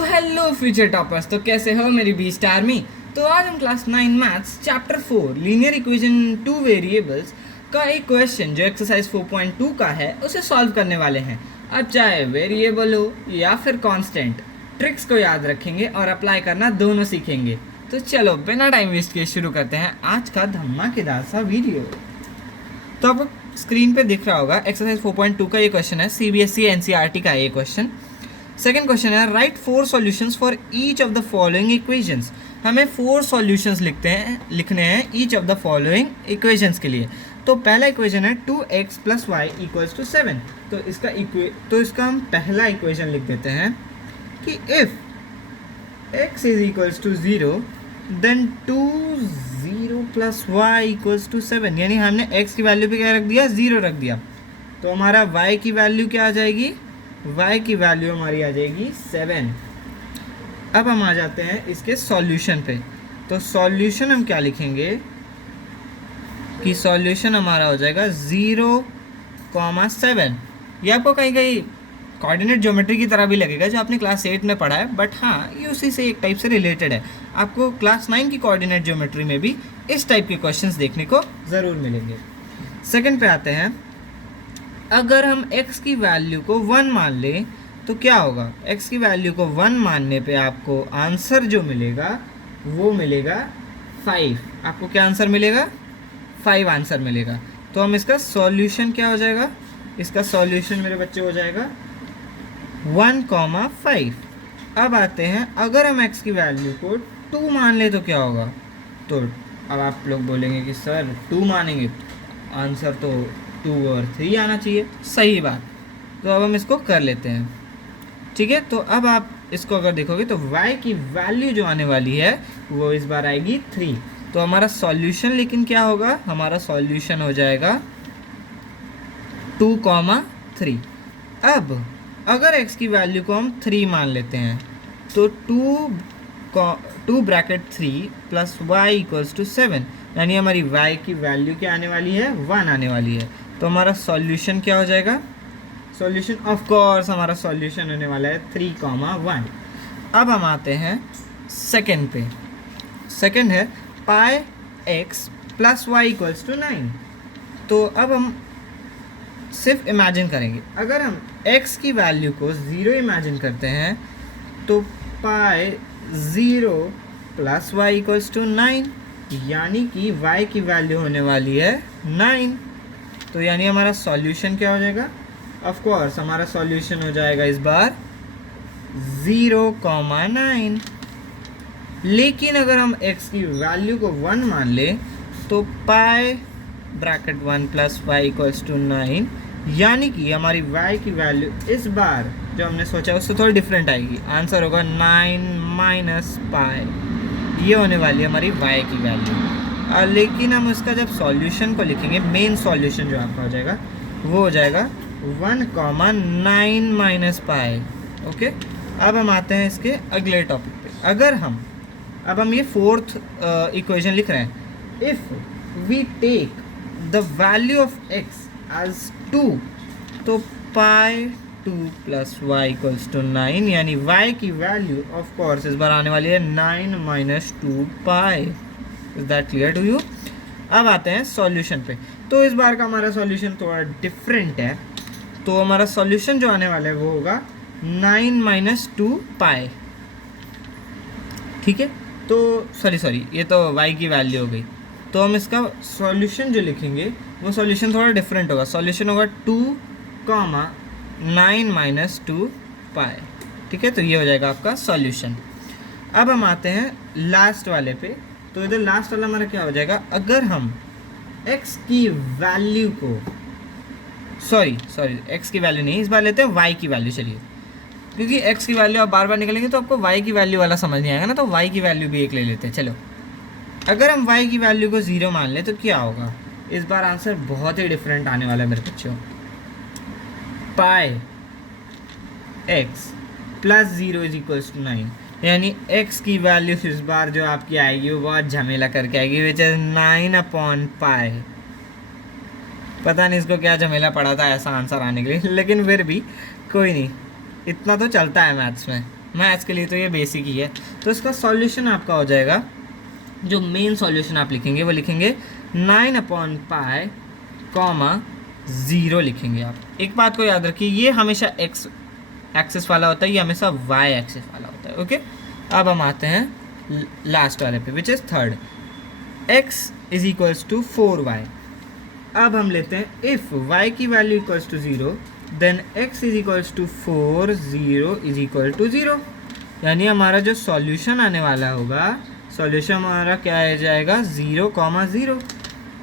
तो hello future toppers, तो कैसे हो मेरी बीस्ट आर्मी। तो आज हम class 9 maths chapter 4 linear equation two variables का एक क्वेश्चन जो एक्सरसाइज 4.2 का है उसे सॉल्व करने वाले हैं। अब चाहे वेरिएबल हो या फिर कांस्टेंट, ट्रिक्स को याद रखेंगे और अप्लाई करना दोनों सीखेंगे। तो चलो बिना टाइम वेस्ट किए शुरू करते हैं आज का धमाकेदार सा वीडियो। तो आपको स्क्रीन पे दिख रहा होगा एक्सरसाइज 4.2 का ये क्वेश्चन है, सीबीएसई एनसीईआरटी का ये क्वेश्चन। सेकेंड क्वेश्चन है right 4 solutions for each of the following equations. हमें 4 सॉल्यूशंस लिखने हैं each of the following equations के लिए। तो पहला इक्वेशन है 2x + y = 7। तो इसका हम पहला इक्वेशन लिख देते हैं कि इफ़ x = 0 देन 0 + y = 7। यानी हमने x की वैल्यू पे क्या रख दिया, 0 रख दिया। तो हमारा y की वैल्यू क्या आ जाएगी, y की वैल्यू हमारी आ जाएगी 7। अब हम आ जाते हैं इसके सॉल्यूशन पे। तो सॉल्यूशन हम क्या लिखेंगे कि सॉल्यूशन हमारा हो जाएगा 0,7। ये आपको कहीं कहीं कोऑर्डिनेट ज्योमेट्री की तरह भी लगेगा जो आपने क्लास 8 में पढ़ा है, बट हाँ ये उसी से एक टाइप से रिलेटेड है। आपको क्लास 9 की कोऑर्डिनेट ज्योमेट्री में भी इस टाइप के क्वेश्चंस देखने को ज़रूर मिलेंगे। सेकंड पे आते हैं, अगर हम x की वैल्यू को 1 मान लें तो क्या होगा। x की वैल्यू को 1 मानने पे आपको आंसर जो मिलेगा वो मिलेगा 5। आपको क्या आंसर मिलेगा, 5 आंसर मिलेगा। तो हम इसका सॉल्यूशन क्या हो जाएगा, इसका सॉल्यूशन मेरे बच्चे हो जाएगा 1,5। अब आते हैं, अगर हम x की वैल्यू को 2 मान ले तो क्या होगा। तो अब आप लोग बोलेंगे कि सर 2 मानेंगे तो आंसर तो 2 और 3 आना चाहिए। सही बात। तो अब हम इसको कर लेते हैं, ठीक है। तो अब आप इसको अगर देखोगे तो y की वैल्यू जो आने वाली है वो इस बार आएगी 3। तो हमारा सॉल्यूशन लेकिन क्या होगा, हमारा सॉल्यूशन हो जाएगा 2,3। अब अगर x की वैल्यू को हम 3 मान लेते हैं तो 2 ब्रैकेट 3 + y = 7। यानी हमारी y की वैल्यू क्या आने वाली है, 1 आने वाली है। तो हमारा सॉल्यूशन क्या हो जाएगा, सॉल्यूशन ऑफ कोर्स हमारा सॉल्यूशन होने वाला है 3,1। अब हम आते हैं सेकंड पे। सेकंड है πx + y = 9। तो अब हम सिर्फ इमेजिन करेंगे, अगर हम x की वैल्यू को 0 इमेजिन करते हैं तो π0 + y = 9, यानी कि y की वैल्यू होने वाली है 9। तो यानी हमारा सॉल्यूशन क्या हो जाएगा, ऑफ कोर्स हमारा सॉल्यूशन हो जाएगा इस बार 0,9। लेकिन अगर हम x की वैल्यू को 1 मान लें तो π ब्रैकेट 1 + y = 9, यानी कि हमारी y की वैल्यू इस बार जो हमने सोचा उससे थोड़ी डिफरेंट आएगी। आंसर होगा 9 - π। ये होने वाली है हमारी y की वैल्यू। लेकिन हम उसका जब सॉल्यूशन को लिखेंगे, मेन सॉल्यूशन जो आपका हो जाएगा वो हो जाएगा 1,9 - π। ओके। अब हम आते हैं इसके अगले टॉपिक पे। अगर हम अब हम ये 4th इक्वेशन लिख रहे हैं, if we take the value of x as 2 तो π2 + y = 9, यानी y की वैल्यू ऑफ कोर्स इस बार आने वाली है 9 - 2π। Is that clear to you. अब आते हैं सॉल्यूशन पे। तो इस बार का हमारा सॉल्यूशन थोड़ा डिफरेंट है। तो हमारा सॉल्यूशन जो आने वाला है वो होगा 9 - 2π, ठीक है। तो सॉरी ये तो y की वैल्यू हो गई। तो हम इसका सॉल्यूशन जो लिखेंगे वो सॉल्यूशन थोड़ा डिफरेंट होगा। सॉल्यूशन होगा 2,9 - 2π, ठीक है। तो ये हो जाएगा आपका सॉल्यूशन। अब हम आते हैं लास्ट वाले पे। तो इधर लास्ट वाला हमारा क्या हो जाएगा, अगर हम x की वैल्यू को सॉरी x की वैल्यू नहीं, इस बार लेते हैं y की वैल्यू। चलिए, क्योंकि x की वैल्यू आप बार बार निकलेंगे तो आपको y की वैल्यू वाला समझ नहीं आएगा ना, तो y की वैल्यू भी एक ले लेते हैं। चलो, अगर हम y की वैल्यू को 0 मान लें तो क्या होगा। इस बार आंसर बहुत ही डिफरेंट आने वाला है मेरे बच्चों। πx + 0 = 9, यानी x की वैल्यू इस बार जो आपकी आएगी वो बहुत झमेला करके आएगी, विच इज 9/π। पता नहीं इसको क्या झमेला पड़ा था ऐसा आंसर आने के लिए, लेकिन फिर भी कोई नहीं, इतना तो चलता है मैथ्स में। मैथ्स के लिए तो ये बेसिक ही है। तो इसका सॉल्यूशन आपका हो जाएगा, जो मेन सॉल्यूशन आप लिखेंगे वो लिखेंगे 9/π, 0 लिखेंगे आप। एक बात को याद रखिए, ये हमेशा x एक्सिस वाला होता है, ये हमेशा y एक्सिस वाला होता है। ओके, अब हम आते हैं लास्ट वाले पे, which is third. x is equals to 4y। अब हम लेते हैं इफ़ y की value equals to 0 then x is equals to 4, 0 is equal to 0। यानी हमारा जो सॉल्यूशन आने वाला होगा, सॉल्यूशन हमारा क्या आ जाएगा, 0,0।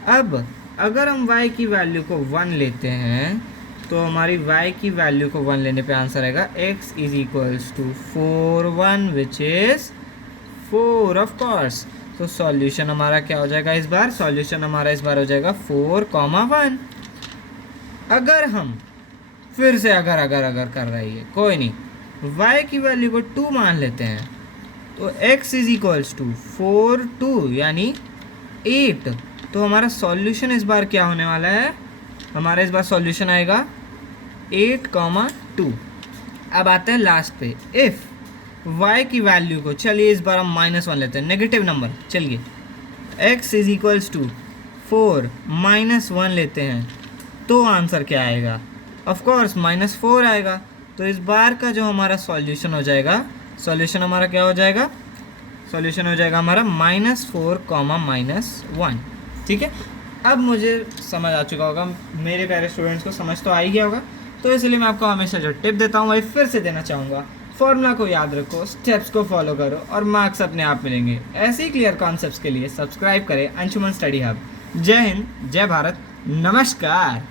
अब अगर हम y की वैल्यू को 1 लेते हैं तो हमारी y की वैल्यू को 1 लेने पे आंसर आएगा x is equals to 4, 1 which is 4 of course. तो सॉल्यूशन हमारा क्या हो जाएगा इस बार, सॉल्यूशन हमारा इस बार हो जाएगा 4,1। अगर हम फिर से अगर कर रही है कोई नहीं, y की वैल्यू को 2 मान लेते हैं तो x इज इक्वल्स टू 4, 2 यानी 8। तो हमारा सॉल्यूशन इस बार क्या होने वाला है, हमारा इस बार सॉल्यूशन आएगा 8,2। अब आते हैं लास्ट पे, इफ़ y की वैल्यू को, चलिए इस बार हम -1 लेते हैं, नेगेटिव नंबर। चलिए x इज इक्वल्स टू 4 -1 लेते हैं तो आंसर क्या आएगा, ऑफ कोर्स -4 आएगा। तो इस बार का जो हमारा सॉल्यूशन हो जाएगा, सॉल्यूशन हमारा क्या हो जाएगा, सॉल्यूशन हो जाएगा हमारा -4, -1। ठीक है, अब मुझे समझ आ चुका होगा, मेरे प्यारे स्टूडेंट्स को समझ तो आ ही गया होगा। तो इसलिए मैं आपको हमेशा जो टिप देता हूँ वही फिर से देना चाहूँगा। फॉर्मूला को याद रखो, स्टेप्स को फॉलो करो और मार्क्स अपने आप मिलेंगे। ऐसे ही क्लियर कॉन्सेप्ट्स के लिए सब्सक्राइब करें अंशुमन स्टडी हब। जय हिंद, जय भारत, नमस्कार।